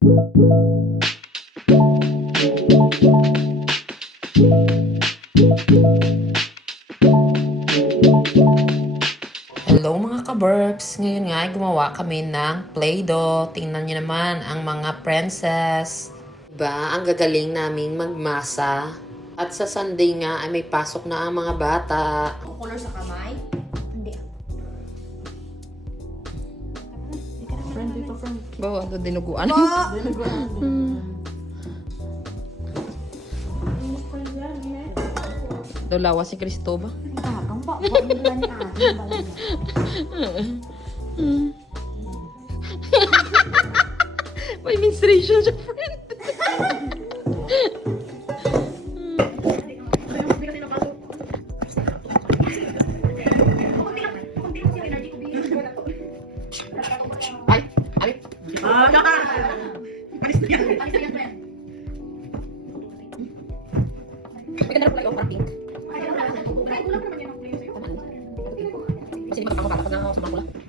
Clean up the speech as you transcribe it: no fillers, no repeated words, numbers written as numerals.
Hello mga ka-burbs! Ngayon nga ay gumawa kami ng Play-Doh. Tingnan niyo naman ang mga princess. Diba? Ang gagaling naming magmasa. At sa Sunday nga ay may pasok na ang mga bata. Color sa kamay? Hindi. Friend dito, friend. Bawa, ito dinuguan. Daw lawas si Cristoba. Tapang pa. Huwag mo lang ni ate. May menstruation siya, friend. Ay! Ay! Maganda na pala yung parang pink. Kasi di ba kapag ako sa mga pula?